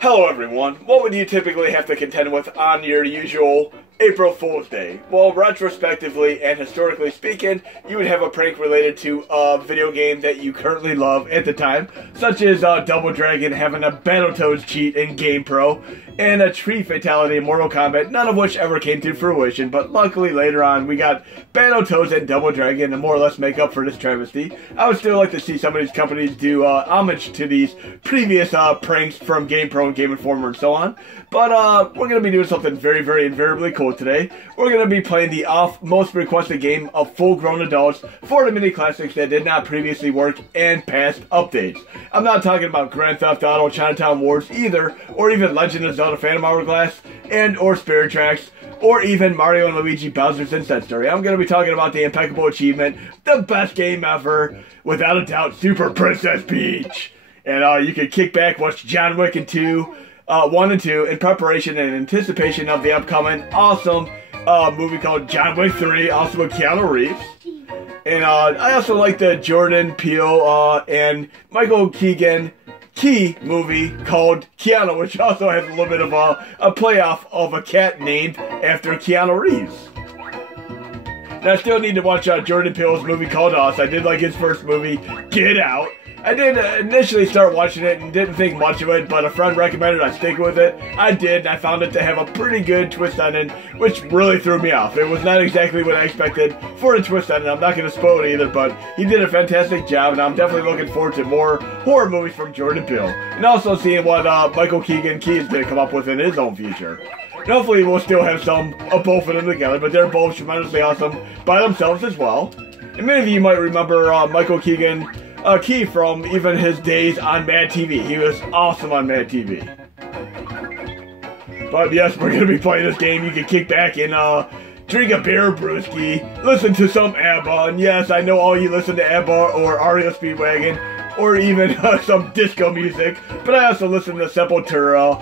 Hello everyone, what would you typically have to contend with on your usual April Fool's Day? Well, retrospectively and historically speaking, you would have a prank related to a video game that you currently love at the time, such as Double Dragon having a Battletoads cheat in GamePro, and a tree fatality in Mortal Kombat, none of which ever came to fruition, but luckily later on we got Battletoads and Double Dragon to more or less make up for this travesty. I would still like to see some of these companies do homage to these previous pranks from GamePro and Game Informer and so on, but we're going to be doing something very, very invariably cool today. We're going to be playing the most requested game of full-grown adults for the mini classics that did not previously work and past updates. I'm not talking about Grand Theft Auto, Chinatown Wars either, or even Legend of Zelda Phantom Hourglass, and or Spirit Tracks, or even Mario and Luigi Bowser's Inside Story. I'm going to be talking about the impeccable achievement, the best game ever, without a doubt, Super Princess Peach. And you can kick back, watch John Wick 1 and 2 in preparation and anticipation of the upcoming awesome movie called John Wick 3, also with Keanu Reeves. And I also like the Jordan Peele and Michael Keegan movie called Keanu, which also has a little bit of a playoff of a cat named after Keanu Reeves. And I still need to watch Jordan Peele's movie called Us. I did like his first movie, Get Out. I did initially start watching it and didn't think much of it, but a friend recommended I stick with it. I did, and I found it to have a pretty good twist ending, which really threw me off. It was not exactly what I expected for the twist ending. I'm not going to spoil it either, but he did a fantastic job, and I'm definitely looking forward to more horror movies from Jordan Peele. And also seeing what Michael Keegan Key is going to come up with in his own future. And hopefully we'll still have some of both of them together, but they're both tremendously awesome by themselves as well. And many of you might remember Michael Keegan Key from even his days on Mad TV. He was awesome on Mad TV. But yes, we're going to be playing this game. You can kick back and drink a beer brewski, listen to some ABBA, and yes, I know all you listen to ABBA or REO Speedwagon, or even some disco music, but I also listen to Sepultura,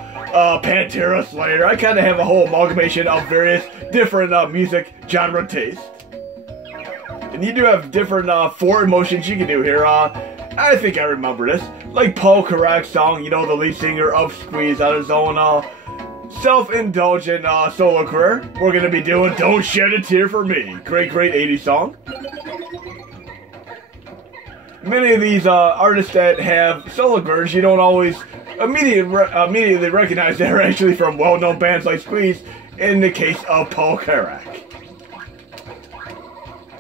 Pantera, Slayer. I kind of have a whole amalgamation of various different music genre tastes. And you do have different four emotions you can do here. I think I remember this. Like Paul Carrack's song, you know, the lead singer of Squeeze, out of his own self-indulgent solo career. We're going to be doing Don't Shed a Tear for Me. Great, great 80s song. Many of these artists that have solo careers, you don't always immediately recognize they're actually from well-known bands like Squeeze, in the case of Paul Carrack.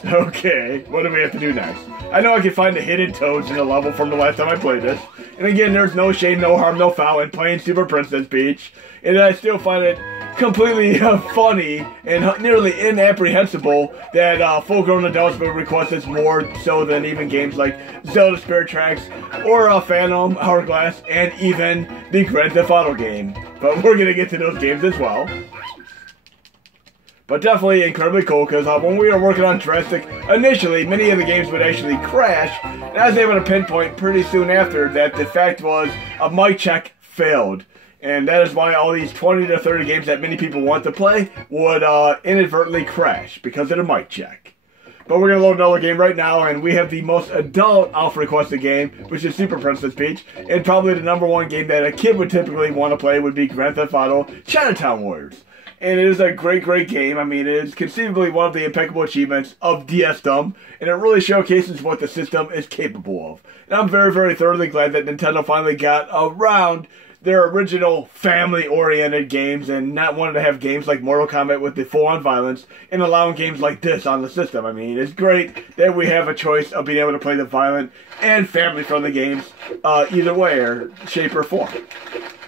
Okay, what do we have to do next? I know I can find the hidden toads in the level from the last time I played this. And again, there's no shame, no harm, no foul in playing Super Princess Peach. And I still find it completely funny and nearly incomprehensible that full-grown adults will request this more so than even games like Zelda Spirit Tracks or Phantom Hourglass and even the Grand Theft Auto game. But we're going to get to those games as well. But definitely incredibly cool, because when we were working on DraStic, initially, many of the games would actually crash, and I was able to pinpoint pretty soon after that the fact was a mic check failed. And that is why all these 20 to 30 games that many people want to play would inadvertently crash, because of the mic check. But we're going to load another game right now, and we have the most adult alpha-requested game, which is Super Princess Peach, and probably the #1 game that a kid would typically want to play would be Grand Theft Auto Chinatown Wars. And it is a great, great game. I mean, it is conceivably one of the impeccable achievements of DSdom, and it really showcases what the system is capable of. And I'm very, very thoroughly glad that Nintendo finally got around their original family-oriented games and not wanting to have games like Mortal Kombat with the full-on violence and allowing games like this on the system. I mean, it's great that we have a choice of being able to play the violent and family-friendly games either way or shape or form.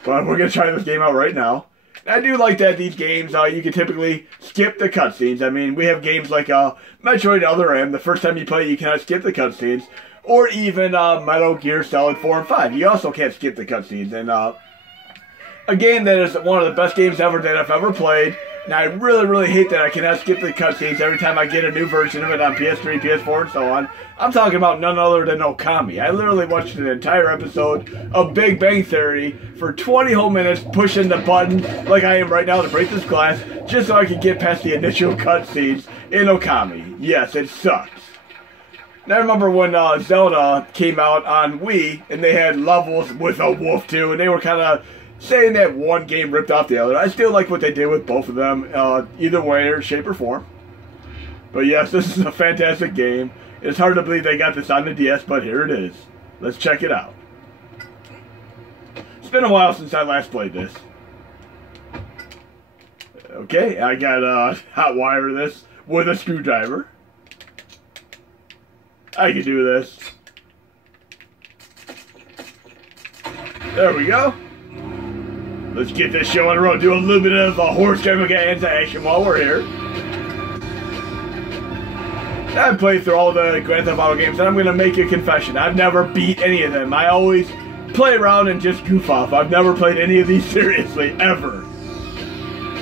But we're going to try this game out right now. I do like that these games, you can typically skip the cutscenes. I mean, we have games like Metroid Other M. The first time you play it, you cannot skip the cutscenes. Or even Metal Gear Solid 4 and 5. You also can't skip the cutscenes. And a game that is one of the best games ever that I've ever played. And I really, really hate that I cannot skip the cutscenes every time I get a new version of it on PS3, PS4, and so on. I'm talking about none other than Okami. I literally watched an entire episode of Big Bang Theory for 20 whole minutes, pushing the button like I am right now to break this glass, just so I could get past the initial cutscenes in Okami. Yes, it sucks. And I remember when Zelda came out on Wii, and they had levels with a wolf too, and they were kind of saying that one game ripped off the other. I still like what they did with both of them, either way or shape or form. But yes, this is a fantastic game. It's hard to believe they got this on the DS, but here it is. Let's check it out. It's been a while since I last played this. Okay, I got hot wire this with a screwdriver. I can do this. There we go. Let's get this show on the road. Do a little bit of horse extravaganza action while we're here. I've played through all the Grand Theft Auto games, and I'm going to make a confession. I've never beat any of them. I always play around and just goof off. I've never played any of these seriously, ever.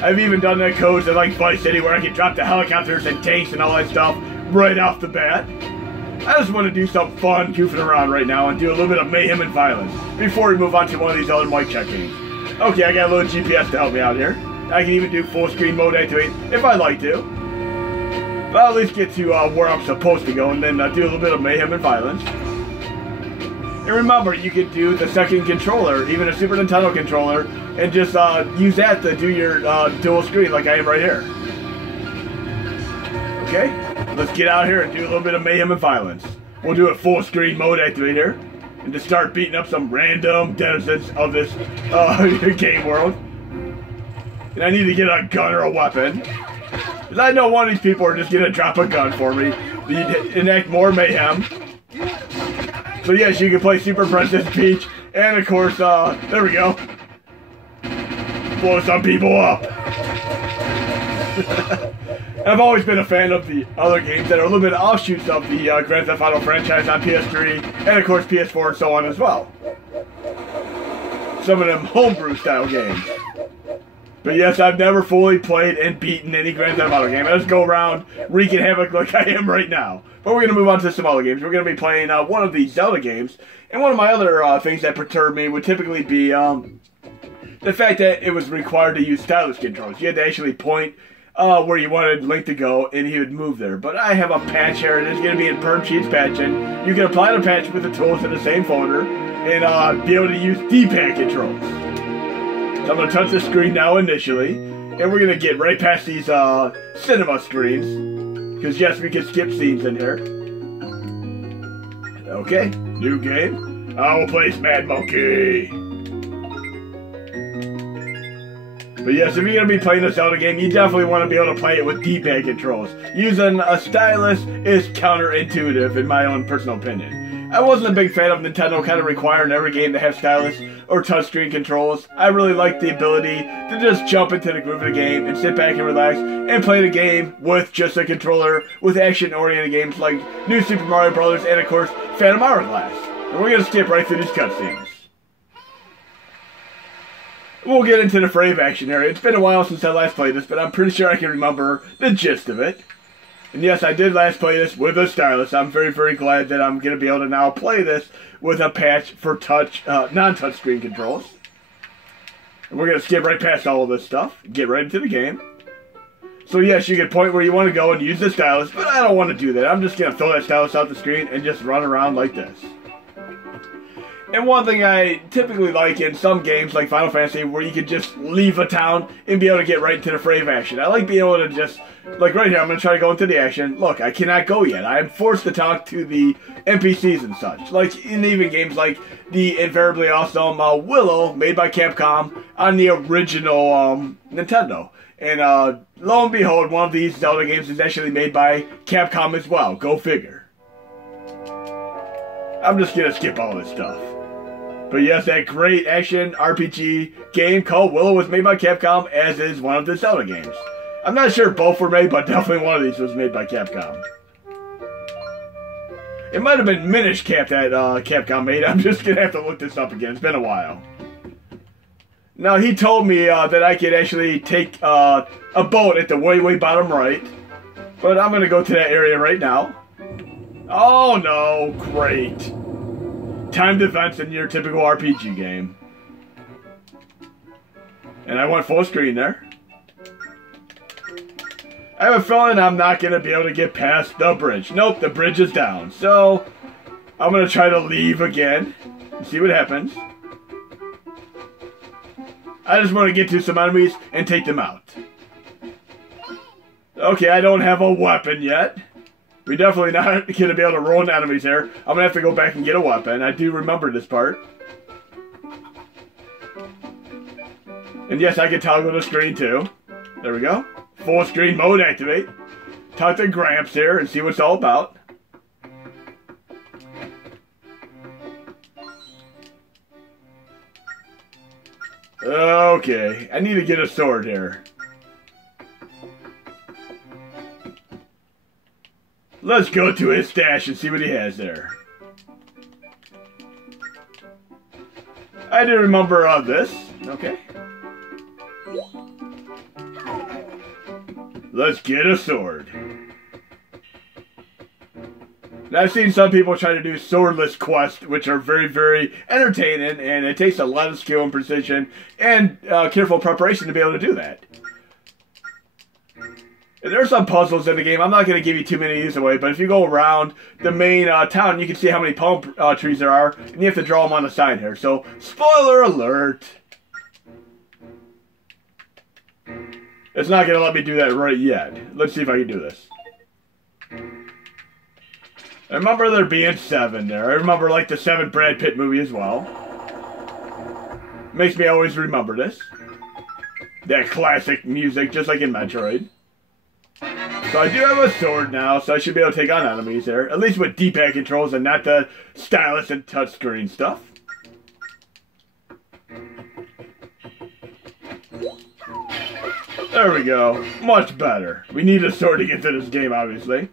I've even done that codes at like Vice City where I can drop the helicopters and tanks and all that stuff right off the bat. I just want to do some fun goofing around right now and do a little bit of mayhem and violence before we move on to one of these other mic check games. Okay, I got a little GPS to help me out here. I can even do full screen mode activate if I'd like to. But I'll at least get to where I'm supposed to go and then do a little bit of mayhem and violence. And remember, you could do the second controller, even a Super Nintendo controller, and just use that to do your dual screen like I am right here. Okay, let's get out here and do a little bit of mayhem and violence. We'll do a full screen mode activate here. And just start beating up some random denizens of this game world. And I need to get a gun or a weapon. Because I know one of these people are just going to drop a gun for me. Enact more mayhem. So yes, you can play Super Princess Peach. And of course, there we go. Blow some people up. I've always been a fan of the other games that are a little bit offshoots of the Grand Theft Auto franchise on PS3, and of course PS4 and so on as well. Some of them homebrew style games. But yes, I've never fully played and beaten any Grand Theft Auto game. I just go around wreaking havoc like I am right now. But we're going to move on to some other games. We're going to be playing one of the Zelda games, and one of my other things that perturb me would typically be the fact that it was required to use stylus controls. You had to actually point where you wanted Link to go, and he would move there. But I have a patch here, and it's going to be in Perm Sheets patching. You can apply the patch with the tools in the same folder, and be able to use D-pad controls. So I'm going to touch the screen now initially, and we're going to get right past these cinema screens, because yes, we can skip scenes in here. Okay, new game. I will play madmonkey. But yes, if you're going to be playing a Zelda game, you definitely want to be able to play it with D-pad controls. Using a stylus is counterintuitive, in my own personal opinion. I wasn't a big fan of Nintendo kind of requiring every game to have stylus or touchscreen controls. I really like the ability to just jump into the groove of the game and sit back and relax and play the game with just a controller with action-oriented games like New Super Mario Bros. And of course, Phantom Hourglass. And we're going to skip right through these cutscenes. We'll get into the frame action area. It's been a while since I last played this, but I'm pretty sure I can remember the gist of it. And yes, I did last play this with a stylus. I'm very, very glad that I'm going to be able to now play this with a patch for non-touch screen controls. And we're going to skip right past all of this stuff, get right into the game. So yes, you can point where you want to go and use the stylus, but I don't want to do that. I'm just going to throw that stylus out the screen and just run around like this. And one thing I typically like in some games like Final Fantasy where you can just leave a town and be able to get right into the frame action. I like being able to just, like right here, I'm going to try to go into the action. Look, I cannot go yet. I am forced to talk to the NPCs and such. Like in even games like the invariably awesome Willow, made by Capcom on the original Nintendo. And lo and behold, one of these Zelda games is actually made by Capcom as well. Go figure. I'm just going to skip all this stuff. But yes, that great action RPG game called Willow was made by Capcom, as is one of the Zelda games. I'm not sure if both were made, but definitely one of these was made by Capcom. It might have been Minish Cap that Capcom made. I'm just going to have to look this up again. It's been a while. Now, he told me that I could actually take a boat at the way, way bottom right. But I'm going to go to that area right now. Oh, no. Great. Timed events in your typical RPG game. And I went full screen there. I have a feeling I'm not going to be able to get past the bridge. Nope, the bridge is down. So, I'm going to try to leave again and see what happens. I just want to get to some enemies and take them out. Okay, I don't have a weapon yet. We're definitely not going to be able to roll into enemies here. I'm going to have to go back and get a weapon. I do remember this part. And yes, I can toggle the screen too. There we go. Full screen mode activate. Talk to Gramps here and see what it's all about. Okay, I need to get a sword here. Let's go to his stash and see what he has there. I do remember this. Okay. Let's get a sword. Now, I've seen some people try to do swordless quests, which are very, very entertaining, and it takes a lot of skill and precision and careful preparation to be able to do that. And there are some puzzles in the game. I'm not going to give you too many of these away, but if you go around the main town, you can see how many palm trees there are, and you have to draw them on the sign here. So, spoiler alert! It's not going to let me do that right yet. Let's see if I can do this. I remember there being 7 there. I remember like the 7 Brad Pitt movie as well. Makes me always remember this. That classic music, just like in Metroid. So I do have a sword now, so I should be able to take on enemies there. At least with D-pad controls and not the stylus and touchscreen stuff. There we go. Much better. We need a sword to get to this game, obviously.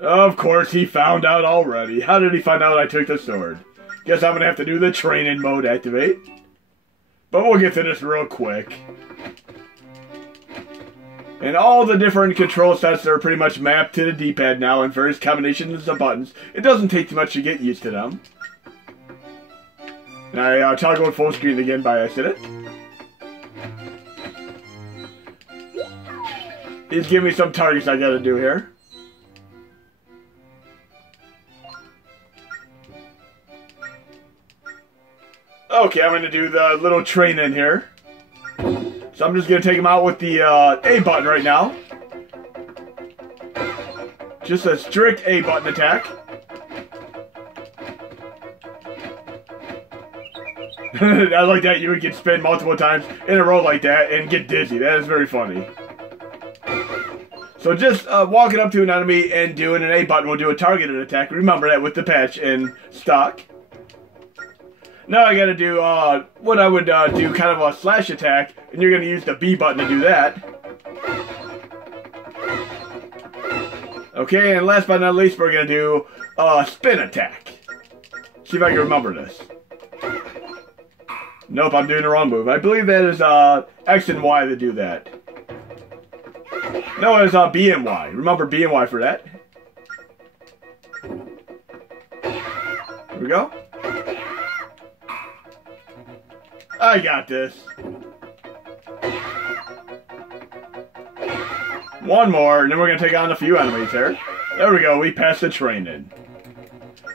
Of course, he found out already. How did he find out I took the sword? Guess I'm going to have to do the training mode activate. But we'll get to this real quick. And all the different control sets are pretty much mapped to the D-pad now in various combinations of buttons. It doesn't take too much to get used to them. And I toggled full screen again by accident. He's giving me some targets I gotta do here. Okay, I'm gonna do the little training here. So I'm just gonna take him out with the A button right now. Just a strict A button attack. I like that you would get spin multiple times in a row like that and get dizzy. That is very funny. So just walking up to an enemy and doing an A button will do a targeted attack. Remember that with the patch in stock. Now I gotta do what I would do kind of a slash attack, and you're gonna use the B button to do that. Okay, and last but not least, we're gonna do a spin attack. See if I can remember this. Nope, I'm doing the wrong move. I believe that is X and Y that do that. No, it's B and Y. Remember B and Y for that. Here we go. I got this. One more, and then we're going to take on a few enemies here. There we go, we passed the training.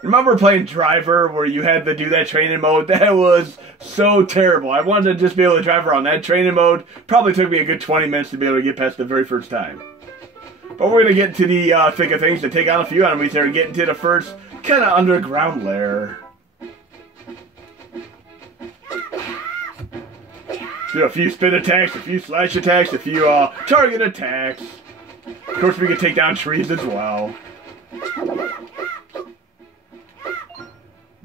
Remember playing Driver where you had to do that training mode? That was so terrible. I wanted to just be able to drive around that training mode. Probably took me a good 20 minutes to be able to get past the very first time. But we're going to get into the thick of things to take on a few enemies here and get into the first kind of underground lair. Do a few spin attacks, a few slash attacks, a few target attacks. Of course, we can take down trees as well.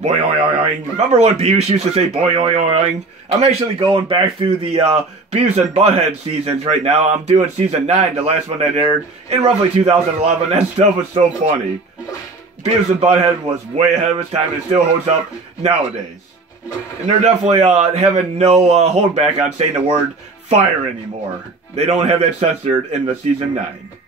Boing, oing, oing. Remember when Beavis used to say boing, oing, oing? I'm actually going back through the Beavis and Butthead seasons right now. I'm doing season 9, the last one that aired in roughly 2011. That stuff was so funny. Beavis and Butthead was way ahead of its time and it still holds up nowadays. And they're definitely having no holdback on saying the word fire anymore. They don't have that censored in the season 9.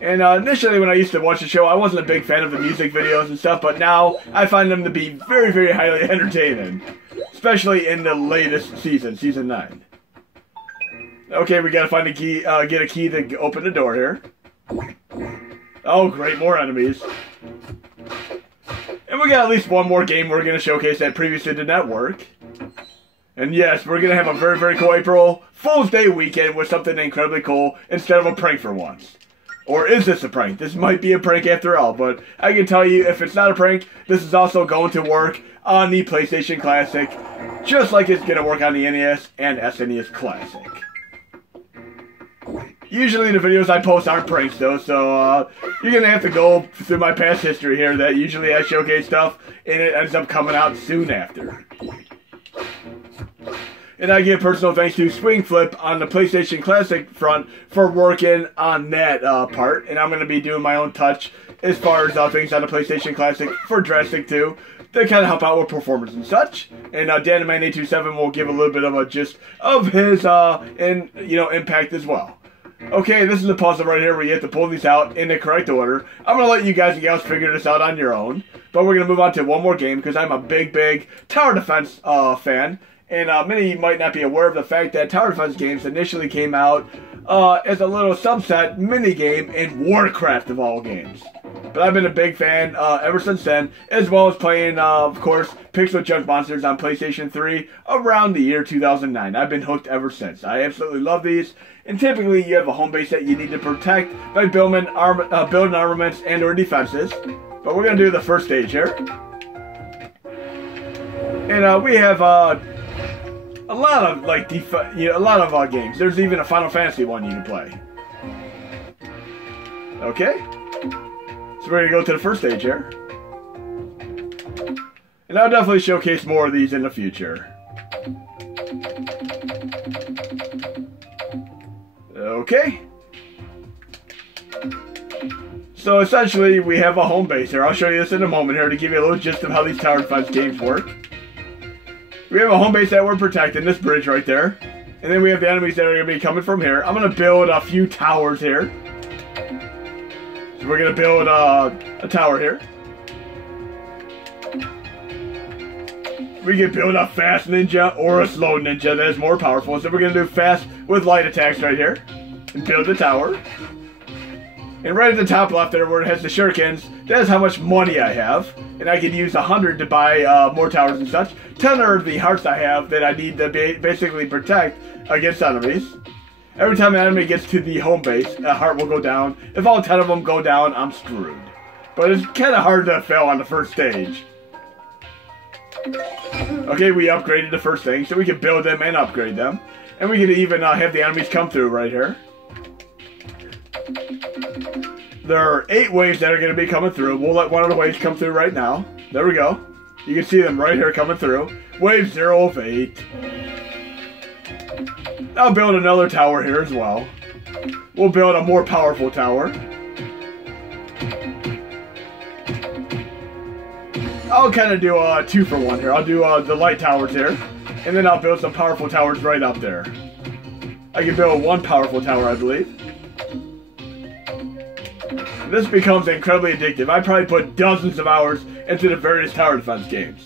And initially when I used to watch the show, I wasn't a big fan of the music videos and stuff, but now I find them to be very, very highly entertaining. Especially in the latest season, season 9. Okay, we gotta find a key, get a key to open the door here. Oh great, more enemies. And we got at least one more game we're going to showcase that previously did not work. And yes, we're going to have a very, very cool April Fool's Day weekend with something incredibly cool instead of a prank for once. Or is this a prank? This might be a prank after all, but I can tell you if it's not a prank, this is also going to work on the PlayStation Classic, just like it's going to work on the NES and SNES Classic. Usually the videos I post aren't pranks though, so you're going to have to go through my past history here that usually I showcase stuff and it ends up coming out soon after. And I give personal thanks to Swingflip on the PlayStation Classic front for working on that part. And I'm going to be doing my own touch as far as things on the PlayStation Classic for DraStic too, to kind of help out with performance and such. And DanaMan827 will give a little bit of a gist of his impact as well. Okay, this is the puzzle right here where you have to pull these out in the correct order. I'm going to let you guys and gals figure this out on your own. But we're going to move on to one more game because I'm a big, big tower defense fan. And many might not be aware of the fact that tower defense games initially came out as a little subset mini-game in Warcraft of all games. But I've been a big fan ever since then, as well as playing, of course, Pixel Junk Monsters on PlayStation 3 around the year 2009. I've been hooked ever since. I absolutely love these. And typically you have a home base that you need to protect by building armaments and or defenses. But we're going to do the first stage here. And we have a lot of games. There's even a Final Fantasy one you can play. Okay. So we're going to go to the first stage here. And I'll definitely showcase more of these in the future. Okay. So essentially we have a home base here. I'll show you this in a moment here to give you a little gist of how these tower defense games work. We have a home base that we're protecting, this bridge right there. And then we have the enemies that are going to be coming from here. I'm going to build a few towers here. So we're going to build a tower here. We can build a fast ninja or a slow ninja that is more powerful. So we're going to do fast with light attacks right here. And build the tower. And right at the top left there where it has the shurikens, that's how much money I have. And I could use 100 to buy more towers and such. 10 are the hearts I have that I need to basically protect against enemies. Every time an enemy gets to the home base, a heart will go down. If all 10 of them go down, I'm screwed. But it's kind of hard to fail on the first stage. Okay, we upgraded the first thing, so we can build them and upgrade them. And we can even have the enemies come through right here. There are 8 waves that are going to be coming through. We'll let one of the waves come through right now. There we go. You can see them right here coming through. Wave 0 of 8. I'll build another tower here as well. We'll build a more powerful tower. I'll kind of do a 2-for-1 here. I'll do the light towers here. And then I'll build some powerful towers right up there. I can build one powerful tower, I believe. This becomes incredibly addictive. I probably put dozens of hours into the various tower defense games.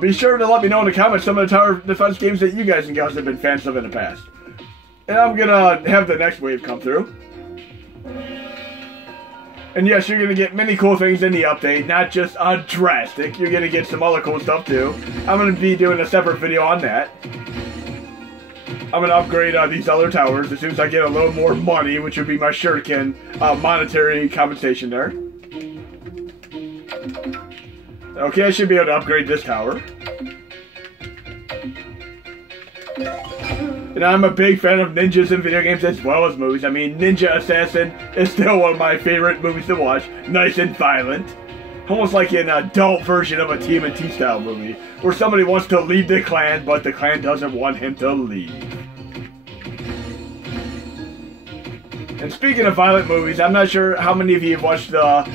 Be sure to let me know in the comments some of the tower defense games that you guys and gals have been fans of in the past. And I'm gonna have the next wave come through. And yes, you're gonna get many cool things in the update, not just DraStic. You're gonna get some other cool stuff too. I'm gonna be doing a separate video on that. I'm going to upgrade these other towers as soon as I get a little more money, which would be my shuriken monetary compensation there. Okay, I should be able to upgrade this tower. And I'm a big fan of ninjas in video games as well as movies. I mean, Ninja Assassin is still one of my favorite movies to watch. Nice and violent. Almost like an adult version of a TMNT style movie, where somebody wants to leave the clan, but the clan doesn't want him to leave. And speaking of violent movies, I'm not sure how many of you have watched the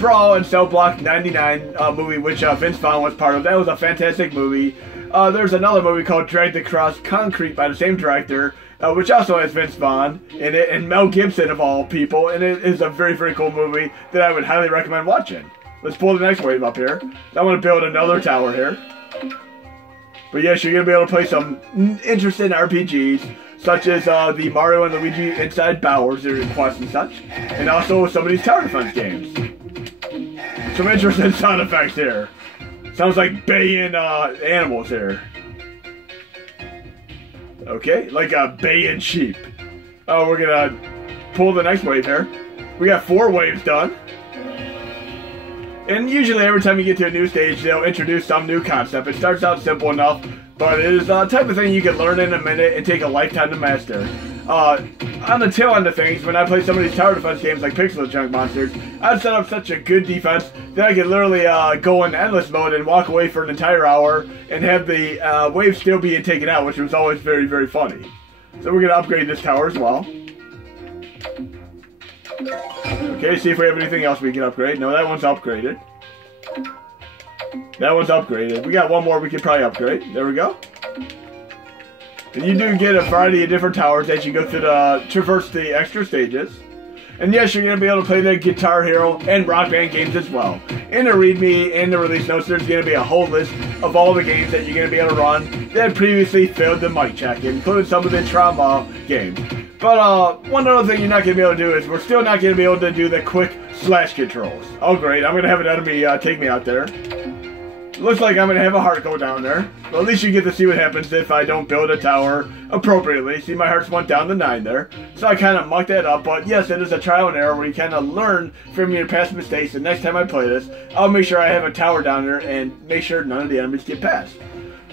Brawl and Cell Block 99 movie, which Vince Vaughn was part of. That was a fantastic movie. There's another movie called Dragged Across Concrete by the same director, which also has Vince Vaughn in it, and Mel Gibson of all people, and it is a very, very cool movie that I would highly recommend watching. Let's pull the next wave up here. I'm going to build another tower here. But yes, you're going to be able to play some interesting RPGs, such as the Mario and Luigi Inside Bowser's Quest and such, and also some of these tower defense games. some interesting sound effects here. Sounds like baying animals here. Okay, like a baying sheep. Oh, we're gonna pull the next wave here. We got 4 waves done. And usually every time you get to a new stage, they'll introduce some new concept. It starts out simple enough, but it is the type of thing you can learn in a minute and take a lifetime to master. On the tail end of things, when I play some of these tower defense games like Pixel Junk Monsters, I've set up such a good defense that I can literally go in endless mode and walk away for an entire hour and have the waves still being taken out, which was always very, very funny. So we're going to upgrade this tower as well. Okay, see if we have anything else we can upgrade. No, that one's upgraded. That one's upgraded. We got one more we could probably upgrade. There we go. And you do get a variety of different towers as you go through traverse the extra stages. And yes, you're going to be able to play the Guitar Hero and Rock Band games as well. In the README and the release notes, there's going to be a whole list of all the games that you're going to be able to run that previously failed the mic check, including some of the trauma games. But one other thing you're not going to be able to do is we're still not going to be able to do the quick slash controls. Oh great, I'm going to have an enemy take me out there. Looks like I'm going to have a heart go down there. Well, at least you get to see what happens if I don't build a tower appropriately. See, my hearts went down to 9 there. So I kind of mucked that up. But yes, it is a trial and error where you kind of learn from your past mistakes. And next time I play this, I'll make sure I have a tower down there and make sure none of the enemies get past.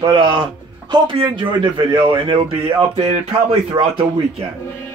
But hope you enjoyed the video, and it will be updated probably throughout the weekend.